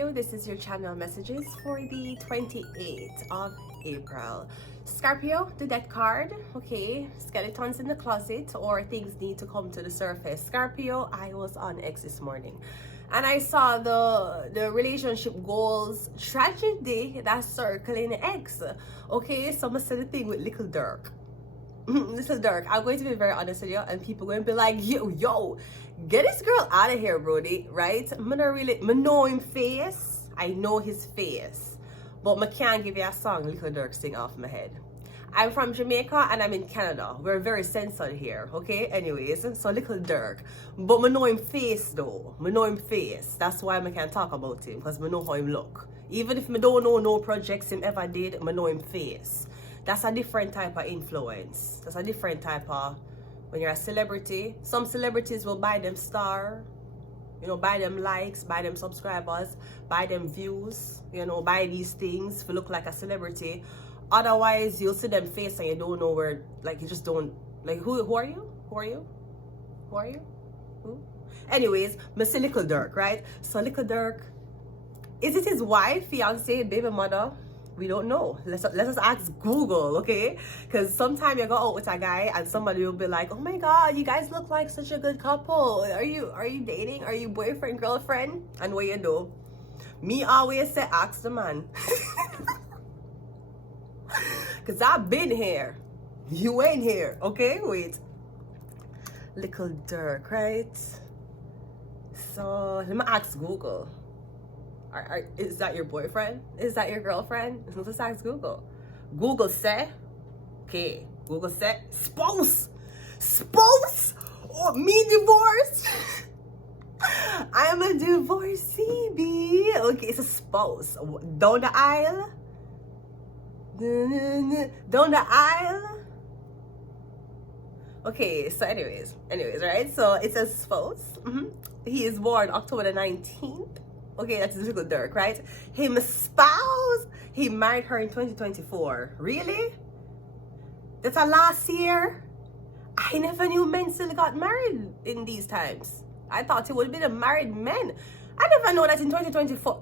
Scorpio, this is your channel messages for the 28th of April. Scorpio, the death card, okay, skeletons in the closet or things need to come to the surface. Scorpio, I was on X this morning and I saw the relationship goals tragedy that's circling X. Okay, so I'm gonna say the thing with Little Dirk. Little Dirk, I'm going to be very honest with you, and people going to be like, yo, get this girl out of here, Brody, right? I know him face, I know his face, but I can't give you a song Little Dirk sing off my head. I'm from Jamaica and I'm in Canada. We're very censored here, okay? Anyways, so Little Dirk, but I know him face though. I know him face. That's why I can't talk about him, because I know how him look. Even if I don't know no projects him ever did, I know him face. That's a different type of influence. That's a different type of, when you're a celebrity, some celebrities will buy them star, you know, buy them likes, buy them subscribers, buy them views, you know, buy these things to look like a celebrity. Otherwise, you'll see them face and you don't know where, like, you just don't, like, who are you? Who are you? Who are you? Who? Anyways, Mr. Little Dirk, right? So Little Dirk, is it his wife, fiance, baby mother? We don't know. Let's us ask Google, okay? Because sometimes you go out with a guy and somebody will be like, oh my god, you guys look like such a good couple. Are you dating? Are you boyfriend, girlfriend? And what you do? Me always say ask the man. Because I've been here. You ain't here, okay? Wait. Little Dirk, right? So let me ask Google. Is that your boyfriend? Is that your girlfriend? Let's ask Google. Google say, okay, Google say, spouse! Spouse! Oh, me divorced? I'm a divorcee, B. Okay, it's a spouse. Down the aisle? Down the aisle? Okay, so anyways, right? So it says spouse. He is born October the 19th. Okay, that's Little Dirk, right? Him spouse, he married her in 2024. Really? That's a last year? I never knew men still got married in these times. I thought it would be the married men. I never know that in 2024.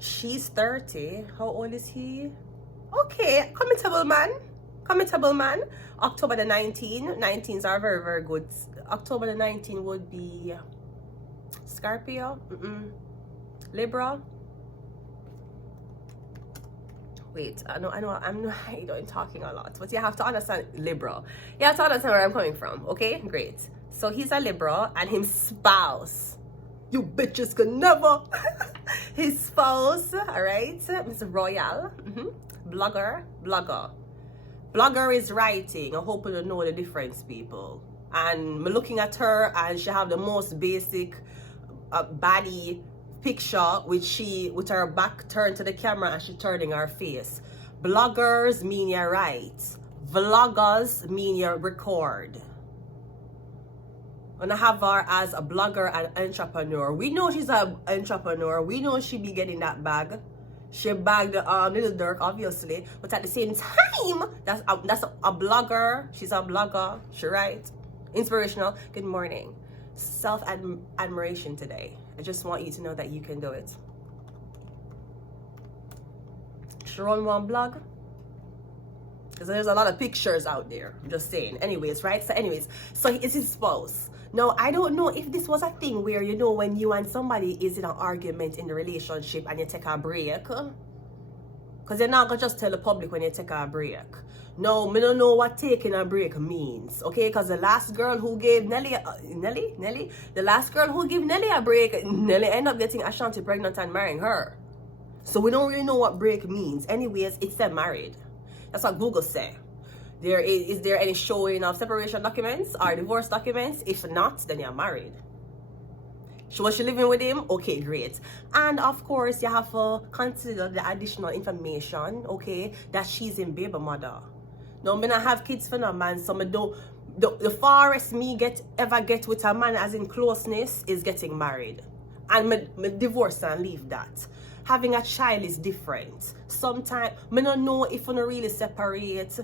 She's 30. How old is he? Okay, committable man. October the 19th. 19s are very, very good. October the 19th would be Scorpio, Libra. Wait, I know I'm talking a lot, but you have to understand Libra. You have to understand where I'm coming from, okay? Great. So he's a Libra and his spouse. You bitches could never. His spouse, all right, Mr. Royal, blogger. Blogger is writing. I hope you know the difference, people. And I'm looking at her and she have the most basic body picture with her back turned to the camera and she turning her face. Bloggers mean you write. Vloggers mean you record. And I have her as a blogger and entrepreneur. We know she's an entrepreneur. We know she be getting that bag. She bagged Little Dirk, obviously. But at the same time, that's a blogger. She's a blogger. She writes. Inspirational. Good morning. Self-admiration today. I just want you to know that you can do it. She run one blog. Because there's a lot of pictures out there. I'm just saying. Anyways, right? So it's his spouse. Now, I don't know if this was a thing where, you know, when you and somebody is in an argument in the relationship and you take a break. Because you're not going to just tell the public when you take a break. No, I don't know what taking a break means, okay? Because the last girl who gave Nelly the last girl who gave Nelly a break, Nelly ended up getting Ashanti pregnant and marrying her. So we don't really know what break means. Anyways, it's them married. That's what Google say. Is there any showing of separation documents or divorce documents? If not, then you're married. Was she living with him? Okay, great. And of course, you have to consider the additional information, okay, that she's in baby mother. Now, I'm gonna have kids for no man, so the farthest me ever get with a man as in closeness is getting married. And me divorce and leave that. having a child is different. Sometimes, I don't know if you don't really separate.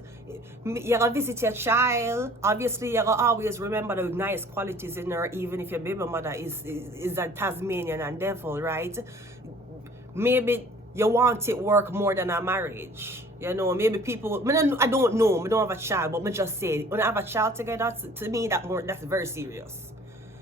You're gonna visit your child. Obviously, you're gonna always remember the nice qualities in her, even if your baby mother is a Tasmanian and devil, right? Maybe you want it work more than a marriage. You know, maybe people, I don't know, I don't have a child, but I just say, when I have a child together, to me, that's very serious.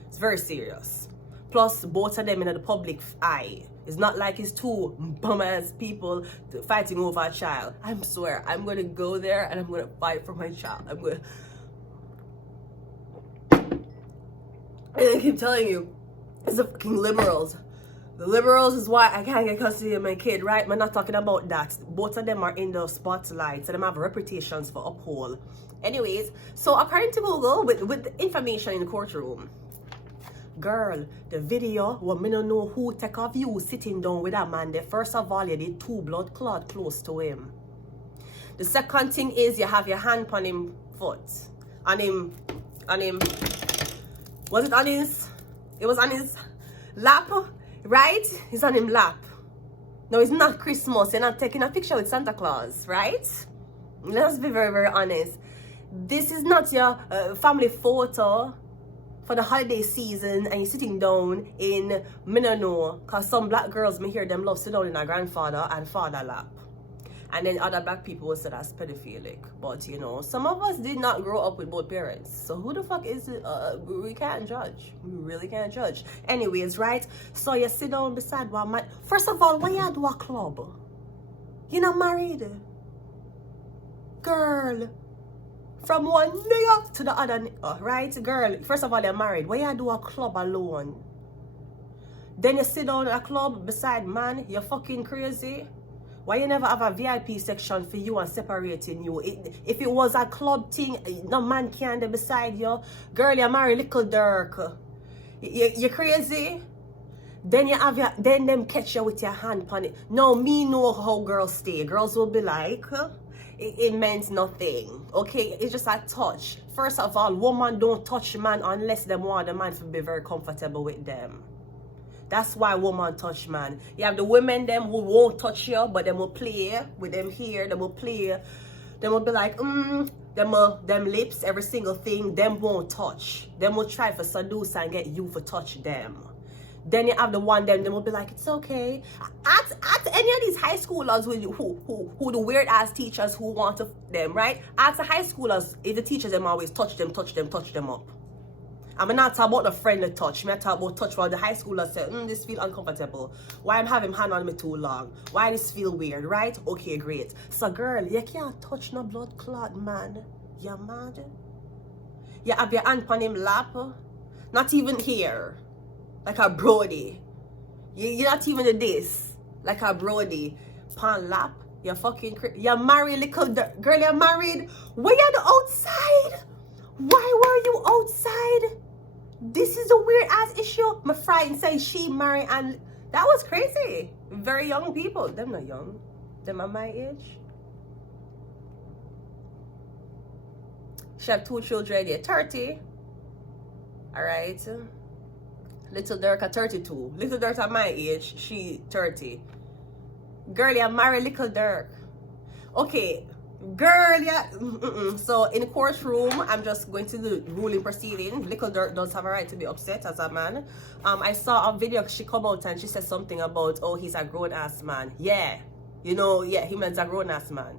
It's very serious. Plus, both of them in the public eye. It's not like it's two bum-ass people fighting over a child. I swear, I'm going to go there and I'm going to fight for my child. I keep telling you, it's the fucking liberals. The liberals is why I can't get custody of my kid, right? I'm not talking about that. Both of them are in the spotlight, so them have reputations for uphold. Anyways, so according to Google, with the information in the courtroom, girl, the video where me don't know who take of you sitting down with a man there. First of all, you did 2 blood clot close to him. The second thing is you have your hand on him foot. On him. Was it on his? It was on his lap, right? It's on him lap. No, it's not Christmas. You're not taking a picture with Santa Claus, right? Let's be very, very honest. This is not your family photo for the holiday season and you're sitting down in, me no know, because some black girls, me hear them love sit down in a grandfather and father lap. And then other black people will say that's pedophilic. But, you know, some of us did not grow up with both parents. So who the fuck is it? We can't judge. We really can't judge. Anyways, right? So you sit down beside one man. First of all, why you do a club? You're not married. Girl. From one nigga to the other, right? Girl, first of all, you're married. Why you do a club alone? Then you sit down at a club beside man. You're fucking crazy. Why you never have a VIP section for you and separating you? If it was a club thing, no man can be beside you. Girl, you're married, little Dirk. You crazy? Then you have then them catch you with your hand on it. No, me know how girls stay. Girls will be like, it meant nothing. Okay, it's just a touch. First of all, woman don't touch man unless they want the man to be very comfortable with them. That's why woman touch man. You have the women them who won't touch you, but them will play with them here. They will play. They will be like, them lips, every single thing. Them won't touch. Them will try for seduce and get you for touch them. Then you have the one them will be like, it's okay. Ask any of these high schoolers who the weird ass teachers who want to them, right? Ask the high schoolers if the teachers them always touch them up. I'm not talking about the friendly touch. I'm talking about touch where the high schoolers say, this feel uncomfortable. Why I'm having hand on me too long? Why this feel weird, right? Okay, great. So girl, you can't touch no blood clot, man. You mad? You have your hand on him lap. Not even here. Like a brody. You're not even this. Like a brody. Pan lap. You're fucking you're married, little girl, you're married. Why you outside? Why were you outside? This is a weird ass issue. My friend said she married and that was crazy. Very young people. Them not young. Them are my age. She have 2 children. They're 30. Alright. Little Dirk at 32. Little Dirk at my age. She 30. Girl, you're married, little Dirk. Okay. Girl, yeah. So in the courtroom, I'm just going to do ruling proceeding. Little Dirk does have a right to be upset as a man. I saw a video. She come out and she said something about, oh, he's a grown ass man. Yeah, you know, yeah, he means a grown ass man.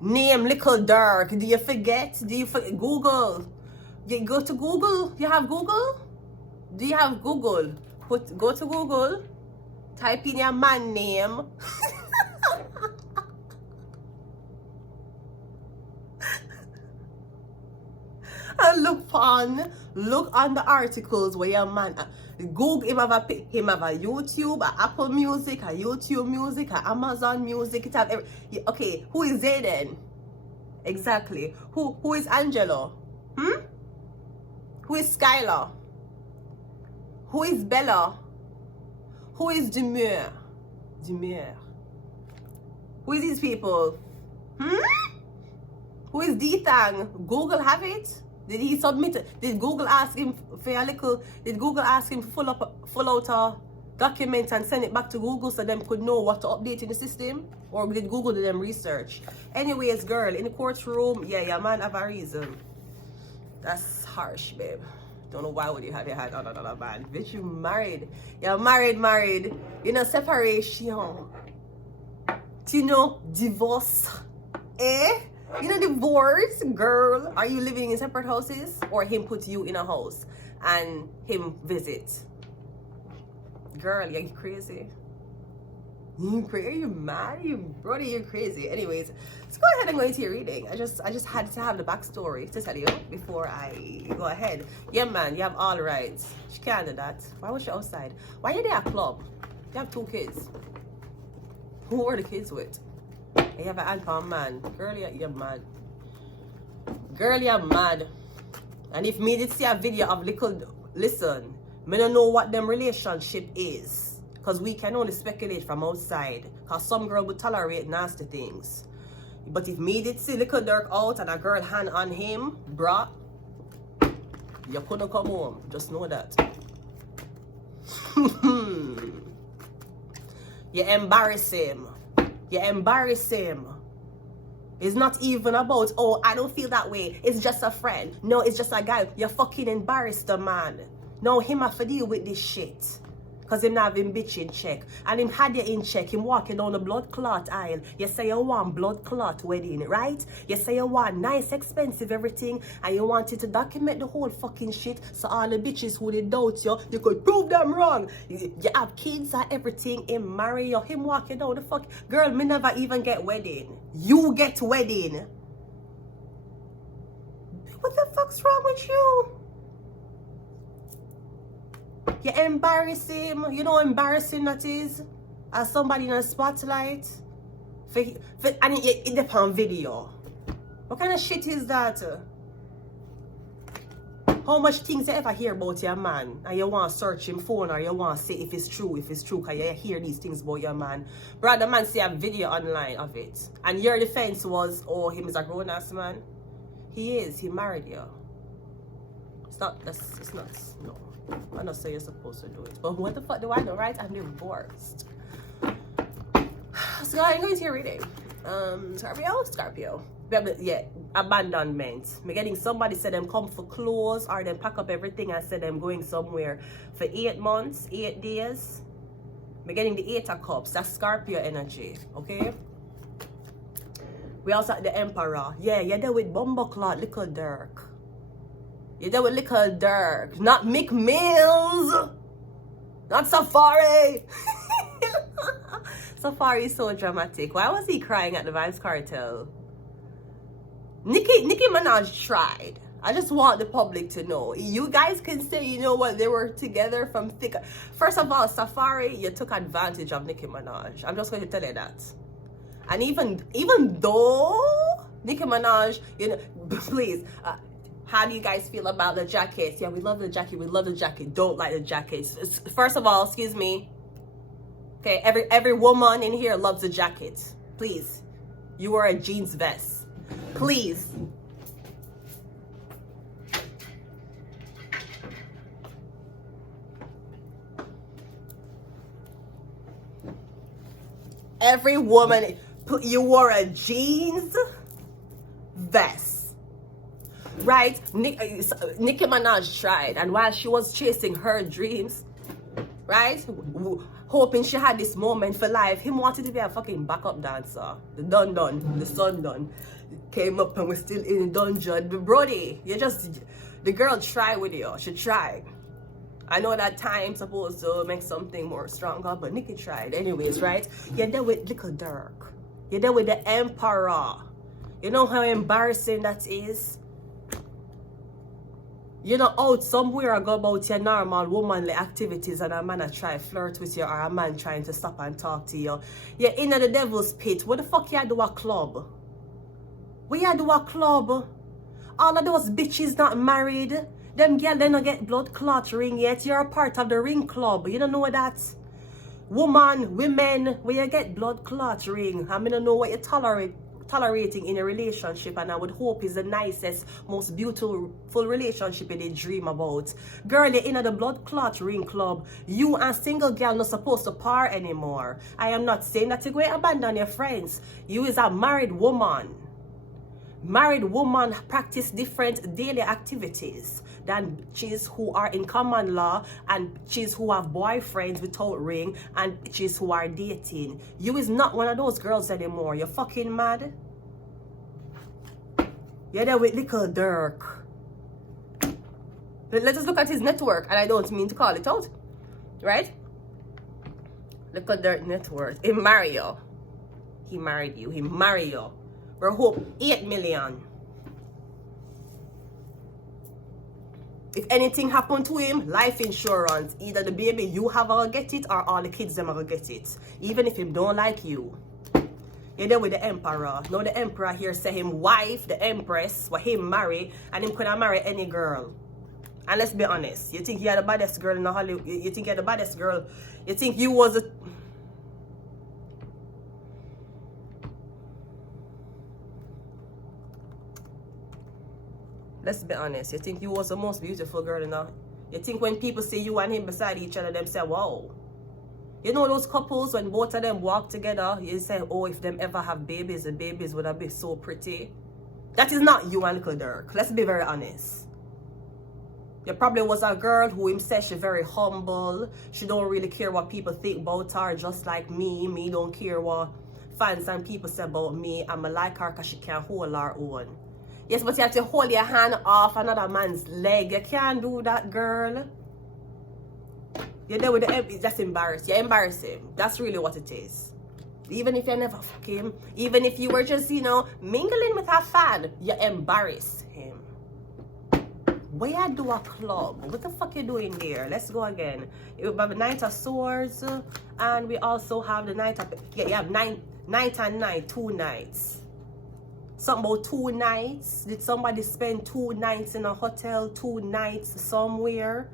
Name Little Dirk. Do you forget? Google? You go to Google. You have Google? Do you have Google? Go to Google. Type in your man name. And look on the articles where your man Google him have a YouTube, a Apple Music, a YouTube Music, a Amazon Music. It have okay, who is they then? Exactly. Who is Angelo? Who is Skylar? Who is Bella? Who is Demure? Who is these people? Who is D-Thang? Google have it? Did he submit it? Did Google ask him for a little? Did Google ask him to fill out document and send it back to Google so them could know what to update in the system? Or did Google do them research? Anyways, girl, in the courtroom, yeah, your man have a reason. That's harsh, babe. Don't know why would you have your hand on another man. Bitch, you married. You're married. You know, separation. You know, divorce. Eh? You know, divorce, girl. Are you living in separate houses? Or him put you in a house and him visit? Girl, you're crazy. You crazy? Are you mad? You brother, you're crazy. Anyways, let's go ahead and go into your reading. I just had to have the backstory to tell you before I go ahead. Yeah, man, you have all the rights. She can't do that. Why was she outside? Why are you there at club? You have 2 kids. Who were the kids with? You have an alpha man. Girl, you're mad. Girl, you're mad. And if me did see a video of little, listen, me don't know what them relationship is. Because we can only speculate from outside. Because some girl would tolerate nasty things. But if me did see little Dirk out and a girl hand on him, bruh, you couldn't come home. Just know that. You embarrass him. You embarrass him. It's not even about, oh, I don't feel that way. It's just a friend. No, it's just a guy. You fucking embarrassed the man. No, him have to deal with this shit. Because him not have him bitch in check. And him had you in check. Him walking down the blood clot aisle. You say you want blood clot wedding, right? You say you want nice, expensive everything. And you wanted to document the whole fucking shit. So all the bitches who they doubt you, you could prove them wrong. You have kids and everything. Him marry you. Him walking down the fuck. Girl, me never even get wedding. You get wedding. What the fuck's wrong with you? You embarrass him. You know how embarrassing that is? As somebody in a spotlight. And it depends on video. What kind of shit is that? How much things you ever hear about your man and you want to search him phone or you want to say if it's true because you hear these things about your man. Brother man see a video online of it. And your defense was, oh, him is a grown-ass man. He is. He married you. It's not, no. I'm not saying you're supposed to do it. But what the fuck do I know, right? I'm divorced. So I'm going to your reading. Scorpio. Yeah, abandonment. Me getting somebody said them come for clothes or them pack up everything and said them going somewhere for 8 months, 8 days. Me getting the 8 of cups. That's Scorpio energy. Okay? We also have the Emperor. Yeah, you're there with Bumbleclot, little Dirk. You're there with little Dirk, not Mick Mills, not Safari. Safari is so dramatic. Why was he crying at the Vybz Cartel? Nicki Minaj tried. I just want the public to know. You guys can say, you know what, they were together from thick. First of all, Safari, you took advantage of Nicki Minaj. I'm just going to tell you that. And even though Nicki Minaj, you know, please. How do you guys feel about the jackets? Yeah, we love the jacket. We love the jacket. Don't like the jackets. First of all, excuse me. Okay, every woman in here loves a jacket. Please. You wear a jeans vest. Please. Every woman, you wore a jeans vest. Right? Nicki Minaj tried, and while she was chasing her dreams, right, hoping she had this moment for life, him wanted to be a fucking backup dancer. The sun done came up and we're still in the dungeon. But Brody, the girl tried with you. She tried. I know that time's supposed to make something more stronger, but Nicki tried anyways, right? You're there with little Dirk. You're there with the Emperor. You know how embarrassing that is? You're not out somewhere and go about your normal womanly activities and a man a try flirt with you or a man trying to stop and talk to you. You're in the devil's pit. What the fuck you do a club? Where you do a club? All of those bitches not married. Them girl they don't get blood clot ring yet. You're a part of the ring club. You don't know that? Women, where you get blood clot ring. I mean, don't know what you tolerating in a relationship, and I would hope is the nicest, most beautiful relationship you dream about. Girl, you're in the blood clot ring club. You and single girl not supposed to par anymore. I am not saying that you go abandon your friends. You is a married woman. Married woman practice different daily activities than chicks who are in common law and chicks who have boyfriends without ring and chicks who are dating. You is not one of those girls anymore. You're fucking mad. You're there with little Dirk. Let us look at his network, and I don't mean to call it out, right? Look at Dirk net worth. He married you. He married you. He married you. We're hope 8 million. If anything happened to him, life insurance. Either the baby you have gonna get it, or all the kids them gonna get it. Even if him don't like you. You're there with the emperor. Now the emperor here say him wife, the empress, what him marry, and him could marry any girl. And let's be honest, you think you're the baddest girl in the Hollywood? You think you're the baddest girl? You think you was a... Let's be honest, you think you was the most beautiful girl in the... You think when people see you and him beside each other, them say, wow. You know those couples, when both of them walk together, you say, oh, if them ever have babies, the babies would have been so pretty. That is not you and Little Dirk. Let's be very honest. You probably was a girl who him said she very humble. She don't really care what people think about her, just like me. Me don't care what fans and people say about me. I'm a like her because she can't hold her own. Yes, but you have to hold your hand off another man's leg. You can't do that, girl. You're there with the... That's embarrassing. You're embarrassing. That's really what it is. Even if you never fuck him, even if you were just, you know, mingling with a fan, you embarrass him. Where you do a club? What the fuck you doing there? Let's go again. We have the Knight of Swords, and we also have the Knight of... Yeah, you have night and night, 2 nights. Something about 2 nights. Did somebody spend 2 nights in a hotel, 2 nights somewhere?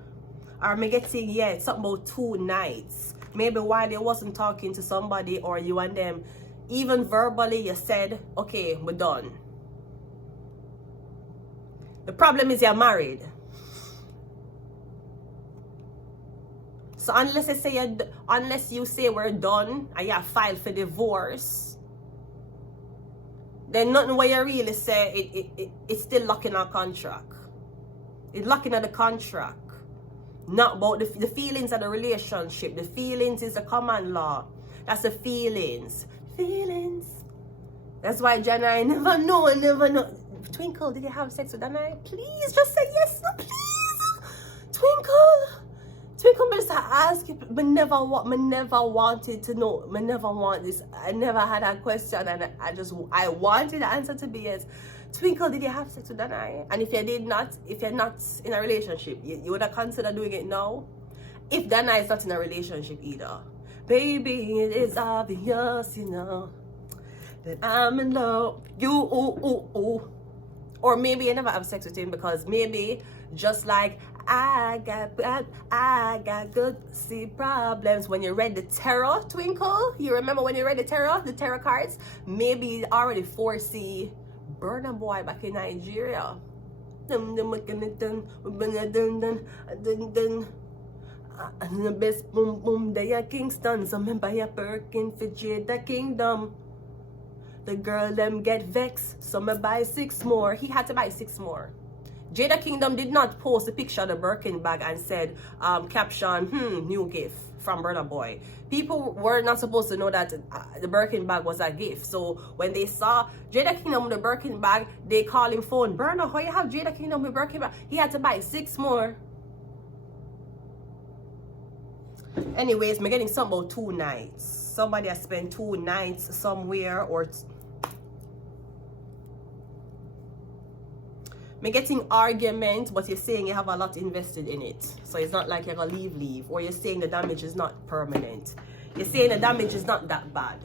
Or me getting, yeah, something about 2 nights. Maybe while you wasn't talking to somebody, or you and them, even verbally you said, okay, we're done. The problem is you're married. So unless you say we're done and you file for divorce, then nothing what you really say, it's still locking our contract. It's locking at the contract. Not about the feelings of the relationship. The feelings is the common law. That's the feelings. Feelings. That's why Jenna, I never know. Twinkle, did you have sex with Danai? Please, just say yes, no, please. Twinkle, Melissa, ask you, but never wanted to know. I never want this. I never had a question, and I wanted the answer to be yes. Twinkle, did you have sex with Danai? And if you're not in a relationship, you would have considered doing it now. If Danai is not in a relationship either, baby, it is obvious, you know, that I'm in love. Or maybe you never have sex with him because maybe just like I got good see problems. When you read the tarot, Twinkle, you remember when you read the tarot cards? Maybe you already foresee Burna Boy back in Nigeria. And the best boom boom they are Kingston. So remember your Birkin for Jada Kingdom. The girl them get vexed, so me buy 6 more. He had to buy 6 more. Jada Kingdom did not post a picture of the Birkin bag and said, caption, new gift from Burna Boy. People were not supposed to know that the Birkin bag was a gift. So when they saw Jada Kingdom with the Birkin bag, they call him phone, Burna, how you have Jada Kingdom with Birkin bag? He had to buy 6 more. Anyways, I'm getting something about 2 nights. Somebody has spent 2 nights somewhere, or I'm getting argument, but you're saying you have a lot invested in it. So it's not like you're gonna leave. Or you're saying the damage is not permanent. You're saying the damage is not that bad.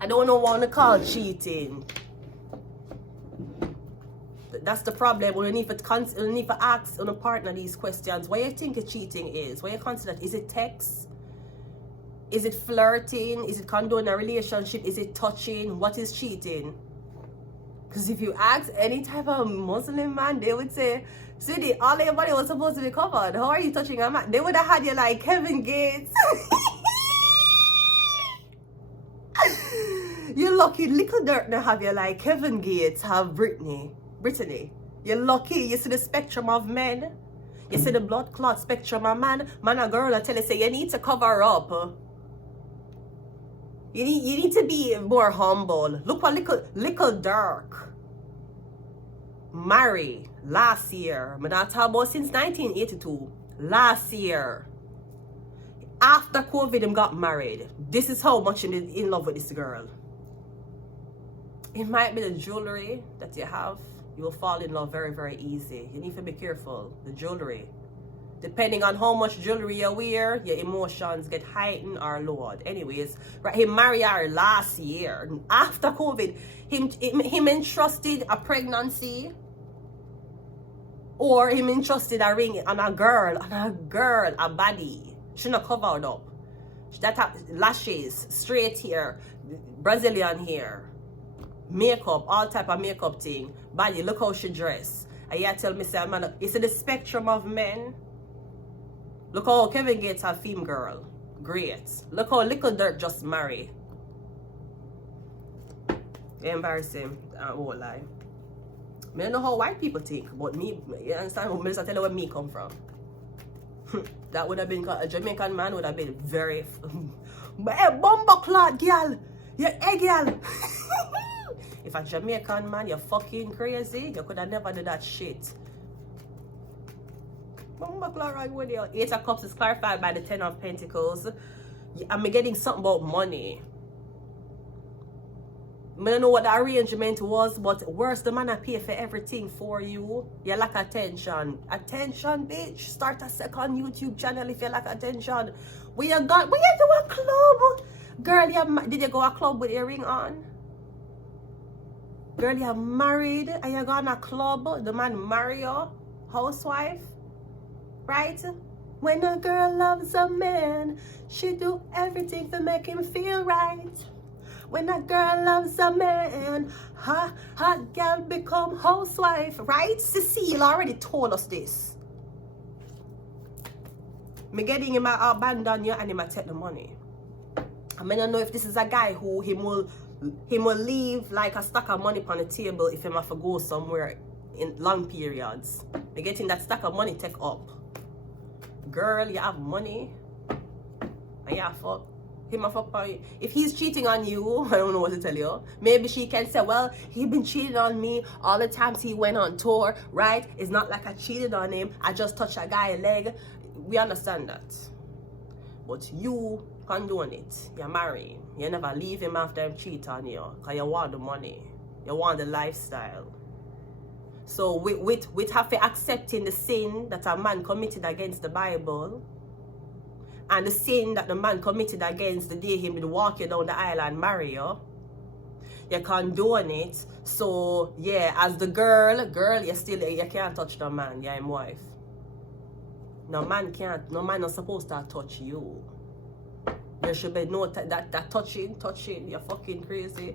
I don't know what to call cheating. That's the problem. We need to ask on a partner these questions. What you think cheating is? What you consider? Is it text? Is it flirting? Is it condoning a relationship? Is it touching? What is cheating? Because if you ask any type of Muslim man, they would say, sweetie, all your body was supposed to be covered. How are you touching a man? They would have had you like Kevin Gates. You're lucky little dirt now have you like Kevin Gates have Brittany. You're lucky. You see the spectrum of men. You see the blood clot spectrum of man. Man or girl, I tell you, say you need to cover up. You need to be more humble. Look what little dark. Marry last year. I'm not talking about since 1982. Last year. After COVID, him got married. This is how much in love with this girl. It might be the jewelry that you have. You will fall in love very, very easy. You need to be careful. The jewelry. Depending on how much jewelry you wear, your emotions get heightened or lowered. Anyways, right, he married her last year. After COVID, him entrusted a pregnancy, or him entrusted a ring on a girl, a body. She not covered up. That have lashes, straight hair, Brazilian hair, makeup, all type of makeup thing. Body, look how she dress. And you tell me, say, man, you see the spectrum of men? Look how Kevin Gates have female girl. Great. Look how little dirt just married. Embarrassing. I won't lie. I don't know how white people think, but me, you understand? I'm just tell you where me come from. That would have been, a Jamaican man would have been very, hey, bumbleclot girl, you hey girl. If a Jamaican man, you're fucking crazy, you could have never done that shit. Bumbleclot right with you. 8 of Cups is clarified by the 10 of Pentacles. I'm getting something about money. I don't know what the arrangement was, but worse, the man I pay for everything for you. You lack attention. Attention, bitch. Start a second YouTube channel if you lack attention. Where you do a club? Girl, did you go a club with your ring on? Girl, you're married and you go on a club. The man marry you. Housewife. Right? When a girl loves a man, she do everything to make him feel right. When a girl loves a man, hot girl become housewife, right? Cecile already told us this. Me getting him to abandon you and him to take the money. I mean, I don't know if this is a guy who him will leave like a stack of money on the table if him have to go somewhere in long periods. Me getting that stack of money take up. Girl, you have money and you have fuck. Him a fuck on you. If he's cheating on you, I don't know what to tell you. Maybe she can say, well, he been cheating on me all the times he went on tour, right? It's not like I cheated on him. I just touched a guy's leg. We understand that. But you condone it. You're married. You never leave him after him cheat on you. Because you want the money. You want the lifestyle. So with have to accepting the sin that a man committed against the Bible, and the sin that the man committed against the day he would walk you down the aisle and marry you, you condone it. So yeah, as the girl, you can't touch the man. You're his wife. No man not supposed to touch you. There should be no that touching. You're fucking crazy.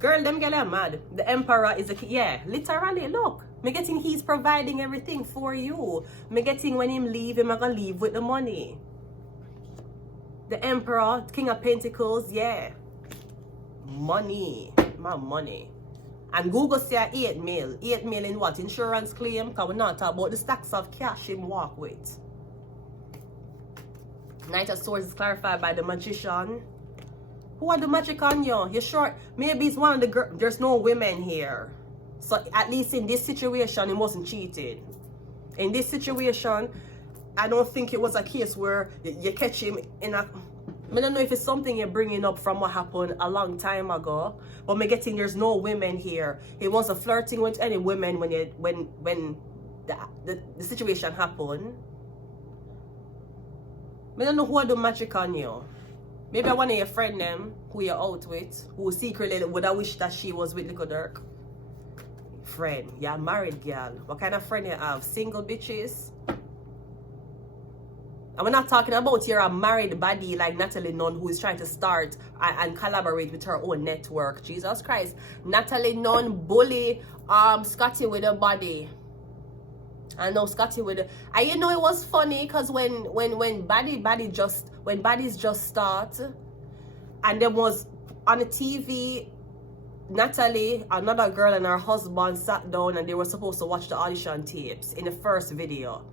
Girl, them girl are mad. The emperor is literally, look. Me getting he's providing everything for you. Me getting when him leave, him gonna leave with the money. The emperor, king of pentacles, yeah. Money. My money. And Google say 8 mil. 8 mil in what? Insurance claim? Because we're not talking about the stacks of cash him walk with. Knight of Swords is clarified by the magician. Who are the magic on you? You're short. Maybe it's one of the girls. There's no women here. So at least in this situation, it wasn't cheating. In this situation, I don't think it was a case where you catch him in a... I don't know if it's something you're bringing up from what happened a long time ago, but me getting there's no women here. He wasn't flirting with any women when the situation happened. I don't know who are the magic on you. Maybe one of your friend them who you're out with, who secretly would have wished that she was with Little Dirk. Friend, you're a married girl. What kind of friend you have? Single bitches? And we're not talking about you're a married body like Natalie Nunn, who is trying to start and collaborate with her own network. Jesus Christ. Natalie Nunn bully Scotty with a body. I know Scotty with a, and you know it was funny because when baddies just start, and there was on the TV, Natalie, another girl and her husband sat down and they were supposed to watch the audition tapes in the first video.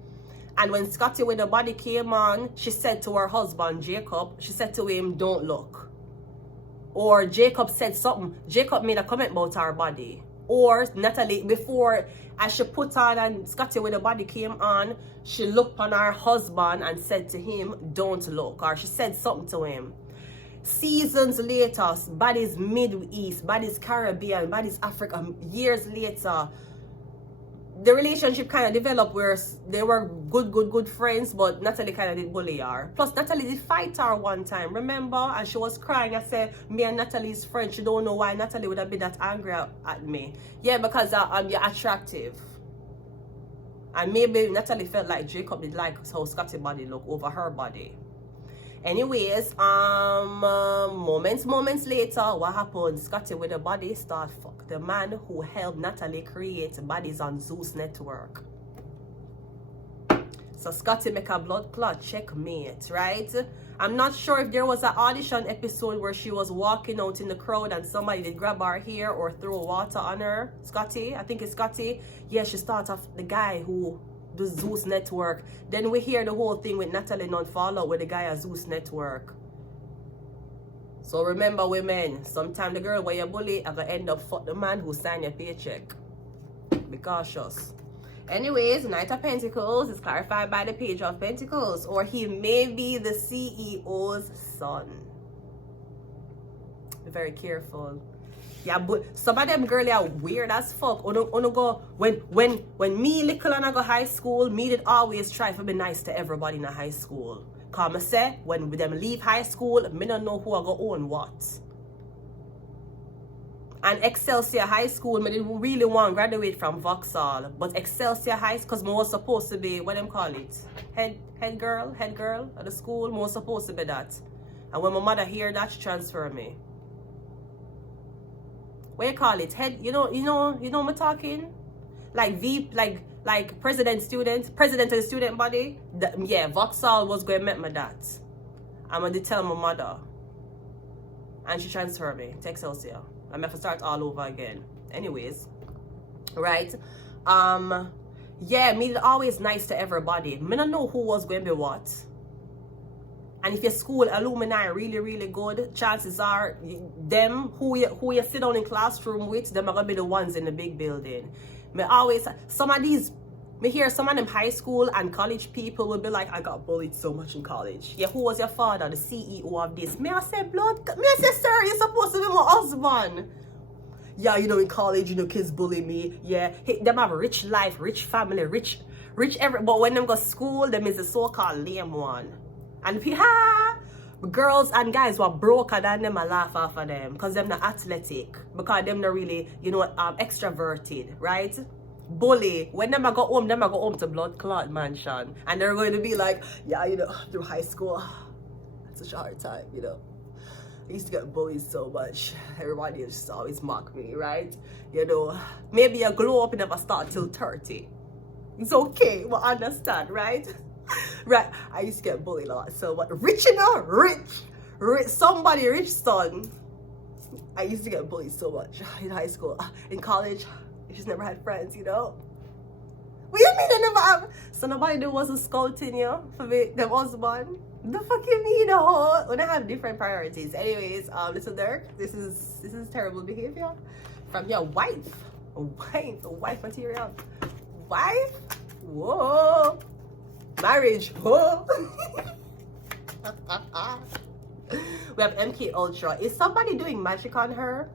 And when Scotty with the body came on, she said to her husband, Jacob, she said to him, don't look. Or Jacob said something. Jacob made a comment about her body. Or Natalie, before, as she put on and Scotty with the body came on, she looked on her husband and said to him, don't look. Or she said something to him. Seasons later, Baddies Middle East, Baddies Caribbean, Baddies Africa, years later, the relationship kind of developed where they were good friends, but Natalie kind of did bully her. Plus, Natalie did fight her one time, remember? And she was crying. I said, me and Natalie's friend, she don't know why Natalie would have been that angry at me. Yeah, because you're attractive. And maybe Natalie felt like Jacob did like how Scotty body look over her body. Anyways, moments later, what happened? Scotty with the body start fuck the man who helped Natalie create Bodies on Zeus Network. So Scotty make a blood clot, checkmate, right? I'm not sure if there was an audition episode where she was walking out in the crowd and somebody did grab her hair or throw water on her. Scotty, I think it's Scotty. Yeah, she starts off the guy who the Zeus Network. Then we hear the whole thing with Natalie Nunn fall out with the guy at Zeus Network. So remember, women, sometimes the girl where you bully are gonna end up fuck the man who signed your paycheck. Be cautious. Anyways, Knight of Pentacles is clarified by the Page of Pentacles, or he may be the CEO's son. Be very careful. Yeah, but some of them girls are weird as fuck. Uno go when me little and I go high school, me did always try to be nice to everybody in a high school. Cause I say when them leave high school, me don't know who I go own what. And Excelsior High School, me didn't really want to graduate from Vauxhall, but Excelsior High School, cause I was supposed to be, what them call it, head girl at the school. I was supposed to be that. And when my mother heard that, she transferred me. What you call it? Head, you know me talking? Like president of the student body. Yeah, Vauxhall was going to make me that. I'm going to tell my mother. And she transferred me to Excelsior. I'm going to start all over again. Anyways, right? Yeah, me always nice to everybody. Me don't know who was going to be what. And if your school alumni really good, chances are them who you sit down in classroom with, them are gonna be the ones in the big building. Me always, me hear some of them high school and college people will be like, I got bullied so much in college. Yeah, who was your father, the CEO of this? Me I say, sir, you're supposed to be my husband. Yeah, in college, kids bully me. Yeah, them have a rich life, rich family, rich but when them go to school, them is the so-called lame one. And girls and guys were broker than them, I laugh off of them because them not athletic, because them not really, extroverted, right? Bully. When them I go home to blood clot mansion, and they're going to be like, yeah, through high school, it's such a hard time, I used to get bullied so much. Everybody just always mock me, right? Maybe I glow up and never start till 30. It's okay, but understand, right? Right, I used to get bullied a lot. So what? Rich, somebody rich son. I used to get bullied so much in high school. In college, I just never had friends. What do you mean I never have? So nobody there wasn't scouting you for me, them husband. The fuck you mean, when I have different priorities. Anyways, Little Dirk, this is terrible behavior from your wife. Wife material. Wife? Whoa. Marriage. Whoa. We have MK Ultra. Is somebody doing magic on her?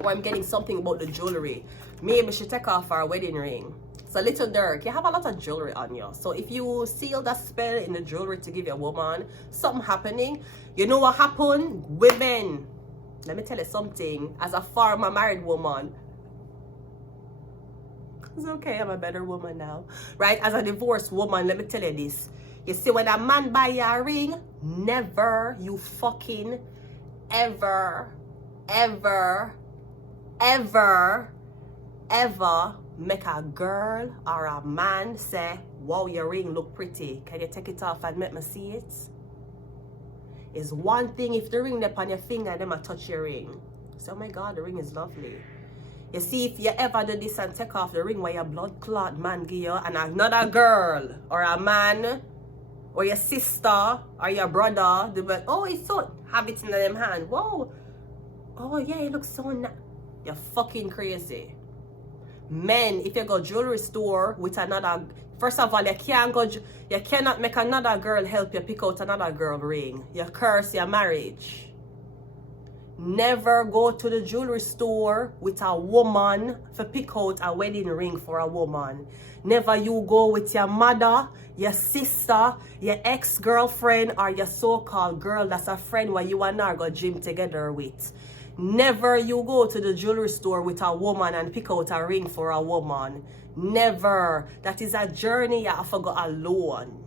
Or I'm getting something about the jewelry. Maybe she take off her wedding ring. So Little Dirk, you have a lot of jewelry on you. So if you seal that spell in the jewelry to give your woman something happening, you know what happened? Women, let me tell you something. As a former married woman, it's okay, I'm a better woman now, right? As a divorced woman, let me tell you this. You see, when a man buy you a ring, never you fucking ever make a girl or a man say, wow, your ring look pretty. Can you take it off and make me see it? It's one thing if the ring up on your finger and them a touch your ring. So, oh my God, the ring is lovely. You see, if you ever do this and take off the ring where your blood clot man give you, and another girl or a man or your sister or your brother, they be like, oh, it's so, have it in them hand. Whoa. Oh, yeah, it looks so nice. You're fucking crazy. Men, if you go jewelry store with another, first of all, you cannot make another girl help you pick out another girl ring. You curse your marriage. Never go to the jewelry store with a woman to pick out a wedding ring for a woman. Never you go with your mother, your sister, your ex-girlfriend, or your so-called girl that's a friend where you and her go gym together with. Never you go to the jewelry store with a woman and pick out a ring for a woman. Never. That is a journey you have to go alone.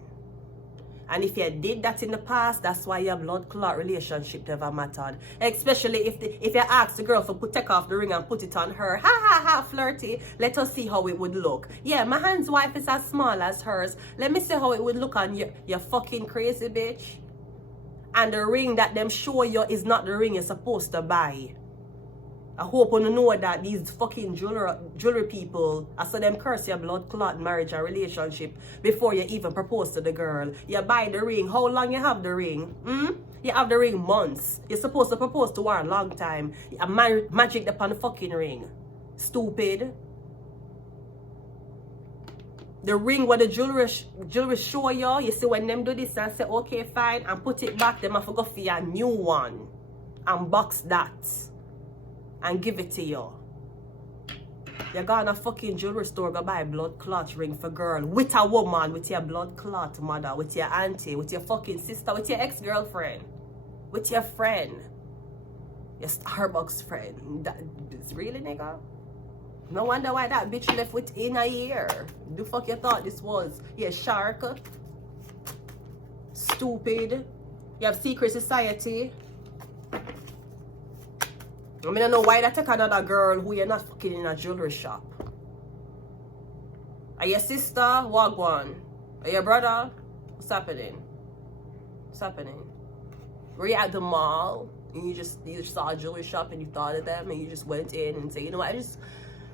And if you did that in the past, that's why your blood clot relationship never mattered. Especially if you ask the girl to take off the ring and put it on her. Ha ha ha, flirty. Let us see how it would look. Yeah, my hand's wife is as small as hers. Let me see how it would look on you fucking crazy bitch. And the ring that them show you is not the ring you're supposed to buy. I hope you know that these fucking jewelry people, I saw them curse your blood clot marriage or relationship before you even propose to the girl. You buy the ring. How long you have the ring? You have the ring months. You're supposed to propose to her a long time. You magic upon the fucking ring. Stupid. The ring where the jewelry show you see when them do this and say, okay, fine, and put it back, them have to go for a new one. And box that. And give it to you. You go in a fucking jewelry store, go buy a blood clot ring for girl. With a woman, with your blood clot mother, with your auntie, with your fucking sister, with your ex-girlfriend. With your friend. Your Starbucks friend. It's really, nigga? No wonder why that bitch left within a year. The fuck you thought this was? You shark. Stupid. You have secret society. I mean, I don't know why they take another girl who you're not fucking in a jewelry shop. Are your sister? Wagwan. Are your brother? What's happening? What's happening? Were you at the mall and you just saw a jewelry shop and you thought of them and you just went in and said, you know what,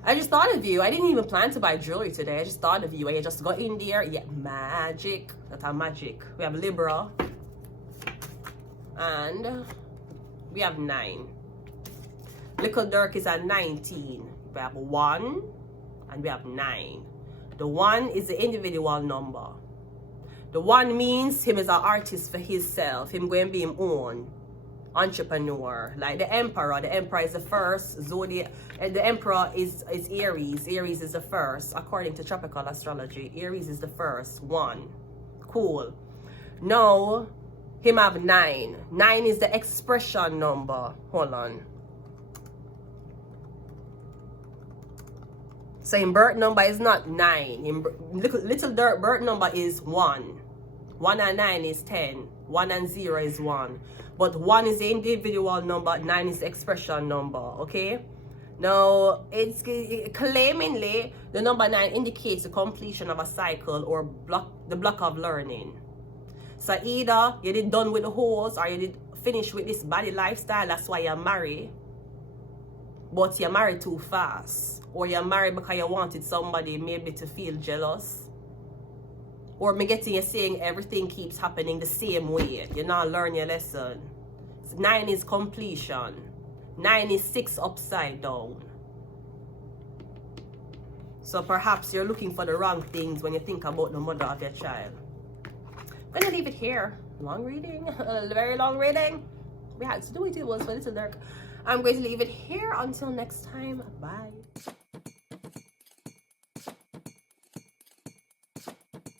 I just thought of you. I didn't even plan to buy jewelry today. I just thought of you. And you just got in there. Yeah, magic. That's our magic. We have Libra. And we have 9. Little Dirk is at 19. We have 1 and we have 9. The 1 is the individual number. The 1 means him is an artist for himself. Him going to be him own entrepreneur. Like the Emperor. The Emperor is the first zodiac. The Emperor is Aries. Aries is the first according to tropical astrology. Aries is the first 1. Cool. Now him have 9. 9 is the expression number. Hold on. So his birth number is not 9. Little Dirk birth number is 1. 1 and 9 is 10. 1 and 0 is 1. But 1 is the individual number, 9 is the expression number, okay? Now, it's claimingly, the number 9 indicates the completion of a cycle or the block of learning. So either you did done with the hoes or you did finish with this body lifestyle, that's why you're married. But you're married too fast. Or you're married because you wanted somebody maybe to feel jealous. Or me getting you saying everything keeps happening the same way. You're not learning your lesson. 9 is completion. 9 is 6 upside down. So perhaps you're looking for the wrong things when you think about the mother of your child. I'm going to leave it here. Long reading. Very long reading. We had to do it. It was for Little Dirk. I'm going to leave it here until next time. Bye.